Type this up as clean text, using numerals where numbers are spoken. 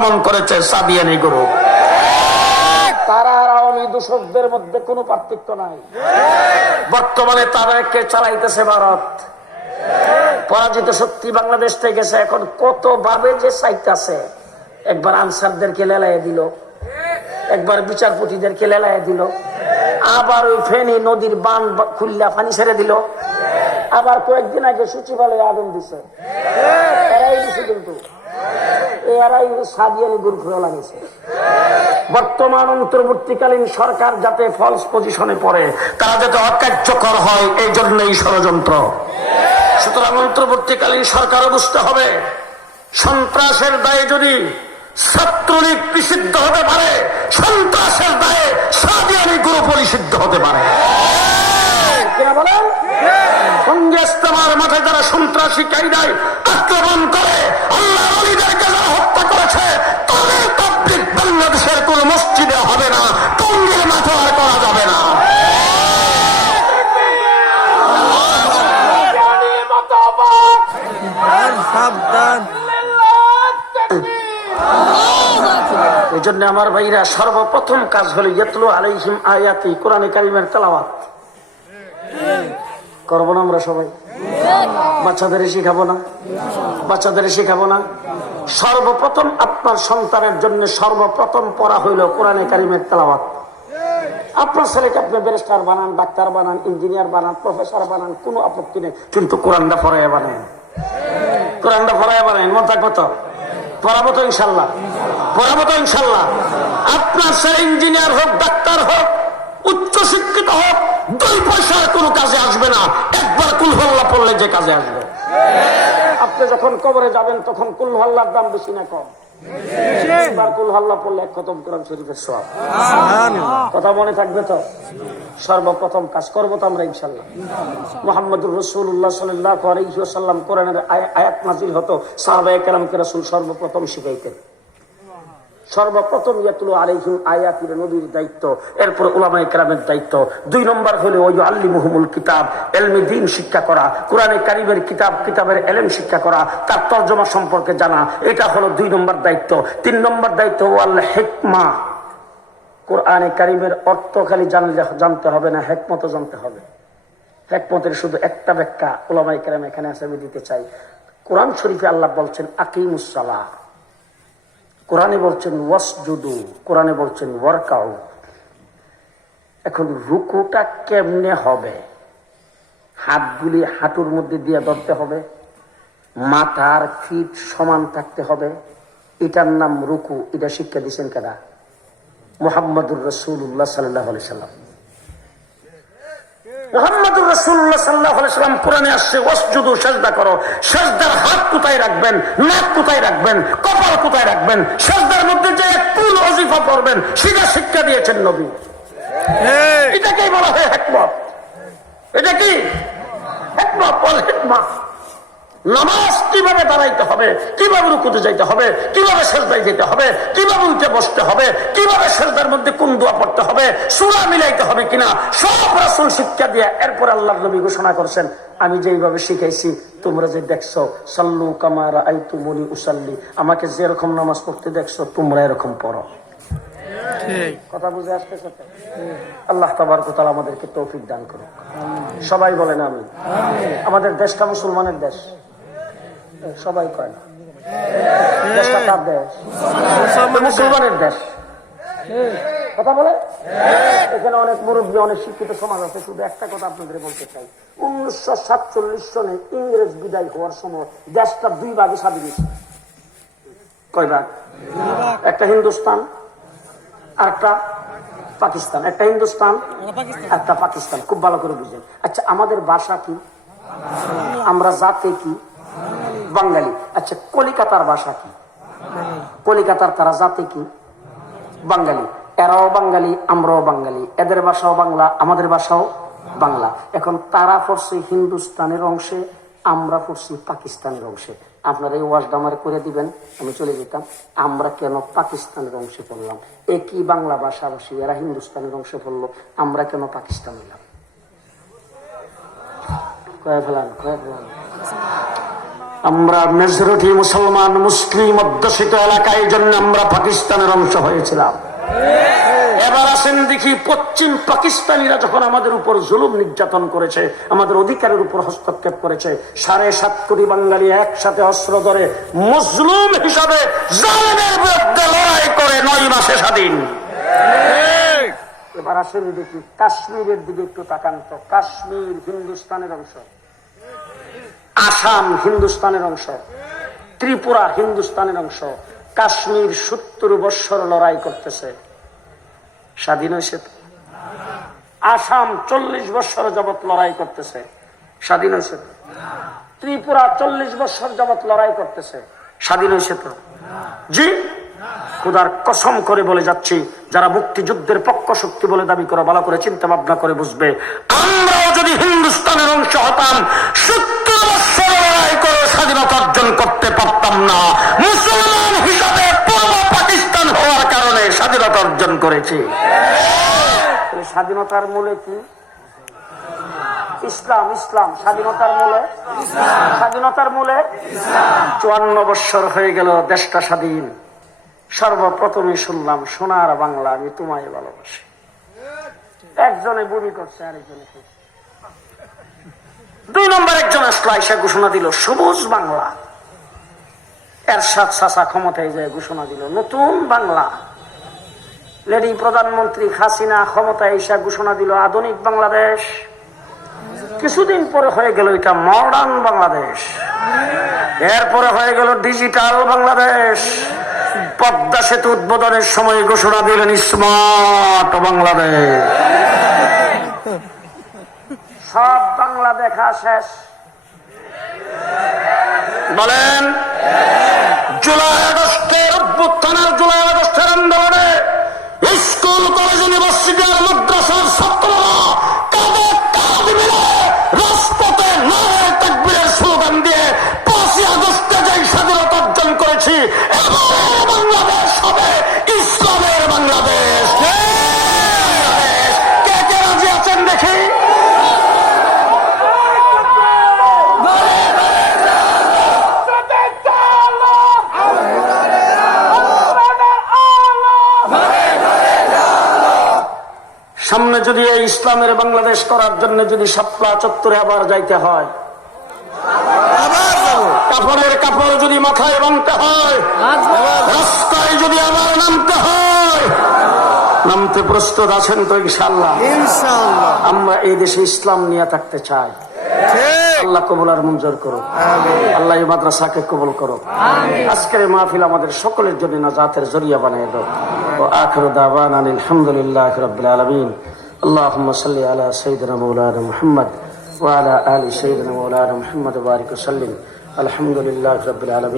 আক্রমণ করেছে সাদিয়ানি গ্রুপ। তারা আর আওয়ামী দূষকদের মধ্যে কোনো পার্থক্য নাই। বর্তমানে তাদেরকে চালাইতেছে ভারত। পরাজিত শক্তি বাংলাদেশ থেকে গেছে, এখন কত ভাবে যে চাইতেছে। একবার আনসারদেরকে লেলাইয়ে দিল, একবার বিচারপতিদেরকে লেলাইয়ে দিল, আবার ওই ফেনী নদীর বান খুললা পানি ছেড়ে দিল, আবার কয়েকদিন আগে সচিবালয়ে আগুন দিছে। এরাই দিছে, কিন্তু এরাই সাদিয়ানি গ্রুপ লাগিয়েছে। বর্তমান অন্তর্বর্তীকালীন সরকার যাতে ফলস পজিশনে পড়ে, তারা যাতে অকার্যকর হয়, এই জন্যই ষড়যন্ত্র। সুতরাং অন্তর্বর্তীকালীন সরকারও বুঝতে হবে, সন্ত্রাসের দায়ে যদি ছাত্রলীগ নিষিদ্ধ হতে পারে, সন্ত্রাসের দায়ে সাদিয়ানি গ্রুপ নিষিদ্ধ হতে পারে। কিনা বলেন? সঙ্গে ইস্তেমার মাঠে যারা সন্ত্রাসী কায়দায় আক্রমণ করে, আল্লাহ ওলিদেরকে যারা হত্যা করেছে, তাদের তাবলীগ বাংলাদেশের কোন মসজিদে হবে না, টঙ্গীর মাঠে আর করা যাবে না। এই জন্য আমার ভাইরা, সর্বপ্রথম কাজ হলো ইয়াতলু আলাইহিম আয়াতি, কোরআনে কারিমের তেলাওয়াত করবো না আমরা সবাই? বাচ্চাদের শিখাবো না? বাচ্চাদের শিখাবো না? সর্বপ্রথম আপনার সন্তানের জন্য সর্বপ্রথম পড়া হইল কোরআনে কারিমের তেলাওয়াত। আপনার ছেলেকে আপনি ব্যারিস্টার বানান, ডাক্তার বানান, ইঞ্জিনিয়ার বানান, প্রফেসর বানান, কোনো আপত্তি নেই, কিন্তু কোরআনটা পড়াইয়া বানান। কোরআনটা পড়াইয়া বানান। মন থাকবো তো? পড়াবো তো ইনশাল্লাহ? পড়াবো তো ইনশাল্লাহ? আপনার ছেলে ইঞ্জিনিয়ার হোক, ডাক্তার হোক, উচ্চ শিক্ষিত হোক, 2 পয়সার কোনো কাজে আসবে না, একবার কুল হল্লা পড়লে যে কাজে আসবে। আপনি যখন কবরে যাবেন তখন কুল হল্লার দাম বেশি না কম? একবার কুল হল্লা পড়লে 1 খতম কোরআন শরীফের সওয়াব। কথা মনে থাকবে তো? সর্বপ্রথম কাজ করবো তো আমরা ইনশাল্লাহ। মুহাম্মদুর রাসূলুল্লাহ সাল্লাল্লাহু আলাইহি ওয়াসাল্লাম কোরআনের আয়াত নাযিল হতো, সাহাবায়ে কেরামকে রাসূল সর্বপ্রথম শিখাইতেন। সর্বপ্রথম ইয়াতলু আলাইহিম আয়াতির নবীর দায়িত্ব, এরপর উলামায়ে কেরামের দায়িত্ব। 2 নম্বর হলো ওয়ায়ুআল্লিমুহুমুল কিতাব, ইলমে দ্বীন শিক্ষা করা, কোরআনে কারীমের কিতাবের ইলম শিক্ষা করা, তার তরজমা সম্পর্কে জানা, এটা হলো 2 নম্বর দায়িত্ব। 3 নম্বর দায়িত্ব ওয়াল হিকমা, কোরআনে কারীমের অর্থ খালি জানতে হবে না, হিকমতও জানতে হবে। হিকমতের শুধু একটা ব্যাখ্যা উলামায়ে কেরাম এখানে আছে, আমি দিতে চাই। কোরআন শরীফে আল্লাহ বলছেন আকিমুস সালাহ, কোরআনে বলছেন ওয়াসজুদু, কোরআনে বলছেন ওয়ারকাউ। এখন রুকুটা কেমনে হবে? হাতগুলি হাঁটুর মধ্যে দিয়ে ধরতে হবে, মাথার ফিট সমান থাকতে হবে, এটার নাম রুকু। এটা শিক্ষা দিচ্ছেন কেনা? মুহাম্মদুর রাসূলুল্লাহ সাল্লাল্লাহু আলাইহি সাল্লাম। মুহাম্মদুর রাসূলুল্লাহ সাল্লাল্লাহু আলাইহি সাল্লাম কোরআনে আসছে ওয়াসজুদু, সিজদা করো। সিজদার হাত কোথায় রাখবেন, নাক কোথায় রাখবেন, কপাল কোথায় রাখবেন, সিজদার মধ্যে যে কুল ওয়াজিফা পড়বেন, সেটা শিক্ষা দিয়েছেন নবী। এটাকেই বলা হয় হিকমত। এটা কি হিকমত? ওয়াল হিকমা। নামাজ কিভাবে দাঁড়াইতে হবে, কিভাবে রুকুতে যাইতে হবে, কিভাবে সিজদায় যেতে হবে, কিভাবে উঠে বসতে হবে, কিভাবে সিজদার মধ্যে কোন দোয়া পড়তে হবে, সূরা মিলাইতে হবে কিনা, সব রাসূল শিক্ষা দিয়ে এরপর আল্লাহর নবী ঘোষণা করেছেন, আমি যেইভাবে শিখাইছি তোমরা যে দেখছো, সাল্লু কামা রাআইতুমুনি উসাল্লি, আমাকে যেরকম নামাজ পড়তে দেখছো তোমরা এরকম পড়ো। কথা বুঝে আসতেছে? আল্লাহ তাবারক ওয়া তাআলা আমাদেরকে তৌফিক দান করুন। সবাই বলেন আমিন। আমাদের দেশটা মুসলমানের দেশ, সবাই কয় না। দেশটা কার দেশ? মুসলমানের দেশ। কথা বলে? এখানে অনেক মুরব্বী, অনেক শিক্ষিত সমাজ আছে। শুধু একটা কথা আপনাদের বলতে চাই, 1947 সনে ইংরেজ বিদায় হওয়ার সময় দেশটা 2 ভাগে স্বাধীন হয়েছে। কয় ভাগ? একটা হিন্দুস্তান, আরেকটা পাকিস্তান। একটা হিন্দুস্তান, একটা পাকিস্তান। খুব ভালো করে বুঝলেন। আচ্ছা, আমাদের ভাষা কি? আমরা জাতে কি? বাঙালি। আচ্ছা, কলিকাতার ভাষা কি? কলিকাতার তারা জাতে কি? বাঙালি। এরাও বাঙালি, আমরাও বাঙালি। এদের ভাষাও বাংলা, আমাদের ভাষাও বাংলা। এখন তারা পড়ছে হিন্দুস্তানের অংশে, আমরা পড়ছি পাকিস্তানের অংশে। আপনারা এই ওয়াজটা আমার করে দিবেন, আমি চলে যেতাম। আমরা কেন পাকিস্তানের অংশে পড়লাম? একই বাংলা ভাষাভাষী, এরা হিন্দুস্তানের অংশে পড়লো, আমরা কেন পাকিস্তান হইলাম? কয়ে ফেলান। আমরা মেজরিটি মুসলমান মুসলিম অধ্যুষিত এলাকায় জন্য আমরা পাকিস্তানের অংশ হয়েছিলাম। এবার আসেন দেখি, পশ্চিম পাকিস্তানিরা যখন আমাদের উপর জুলুম নির্যাতন করেছে, আমাদের অধিকারের উপর হস্তক্ষেপ করেছে, 7.5 কোটি বাঙালি একসাথে অস্ত্র ধরে মজলুম হিসাবে জালেমের বিরুদ্ধে লড়াই করে 9 মাসে স্বাধীন। এবার আসেন দেখি কাশ্মীরের দিকে একটু তাকান তো। কাশ্মীর হিন্দুস্তানের অংশ, আসাম হিন্দুস্তানের অংশ, ত্রিপুরা হিন্দুস্তানের অংশ। কাশ্মীর 70 বছর লড়াই করতেছে, স্বাধীন হয়েছে। আসাম 40 বছর যাবৎ লড়াই করতেছে, স্বাধীন হয়েছে। ত্রিপুরা 40 বছর যাবৎ লড়াই করতেছে, স্বাধীন হয়েছে তো? জি, খোদার কসম করে বলে যাচ্ছি, যারা মুক্তিযুদ্ধের পক্ষ শক্তি বলে দাবি করে ভালো করে চিন্তা ভাবনা করে বুঝবে, আমরাও যদি হিন্দুস্তানের অংশ হতাম 70 বছর লড়াই করে স্বাধীনতা অর্জন করতে পারতাম না। মুসলমান হিসাবে পূর্ব পাকিস্তান হওয়ার কারণে স্বাধীনতা অর্জন করেছি। স্বাধীনতার মূলে কি? ইসলাম। ইসলাম স্বাধীনতার মূলে, স্বাধীনতার মূলে 54 বছর হয়ে গেল দেশটা স্বাধীন। সর্বপ্রথমে শুনলাম সোনার বাংলা আমি তোমায় ভালোবাসি। একজনে বমি করছে, আরেকজনে 2 নম্বর একজন আসলো, আইসা ঘোষণা দিল সবুজ বাংলা। এরশাদ চাচা ক্ষমতায় যায় ঘোষণা দিল নতুন বাংলা। লেডি প্রধানমন্ত্রী হাসিনা ক্ষমতায় এসে ঘোষণা দিল আধুনিক বাংলাদেশ। কিছুদিন পরে হয়ে গেল এটা মডার্ন বাংলাদেশ। এরপরে হয়ে গেল ডিজিটাল বাংলাদেশ। পদ্মা সেতু উদ্বোধনের সময় ঘোষণা দিলেন স্মার্ট বাংলাদেশ। সব বাংলা দেখা শেষ। বলেন, জুলাই আগস্টের অভ্যুত্থানের, জুলাই আগস্টের আন্দোলনে স্কুল কলেজ ইউনিভার্সিটি আর মাদ্রাসার ছাত্ররা কাঁধে কাঁধ মিলে রাজপথে নারায়ে তাকবীরের স্লোগান দিয়ে 5ই আগস্টে যে স্বাধীনতা অর্জন করেছি, এবারের বাংলাদেশ হবে ইসলামের বাংলাদেশ। কে কে রাজি আছেন দেখি? সামনে যদি এই ইসলামের বাংলাদেশ করার জন্য যদি শাপলা চত্বরে আবার যাইতে হয়, কাপড়ের কাপড় যদি মাথায় বাঁধতে হয়, রাস্তায় যদি আবার নামতে হয়, নামতে প্রস্তুত আছেন তো? ইনশাআল্লাহ। আমরা এই দেশে ইসলাম নিয়ে থাকতে চাই। আল্লাহ কবুল আর মঞ্জুর করো। আল্লাহ এই মাদ্রাসাকে কবুল করো। আজকের মাহফিল আমাদের সকলের জন্য নাজাতের জরিয়া বানিয়ে দাও। ও আখিরু দাওয়ানা আলহামদুলিল্লাহি রাব্বিল আলামিন। আল্লাহুম্মা সাল্লি আলা সাইয়্যিদিনা মাওলানা মুহাম্মদ ওয়া আলা আলি সাইয়্যিদিনা মাওলানা মুহাম্মদ ওয়া বারিক ওয়া সাল্লিম। আলহামদুলিল্লাহি রাব্বিল আলামিন।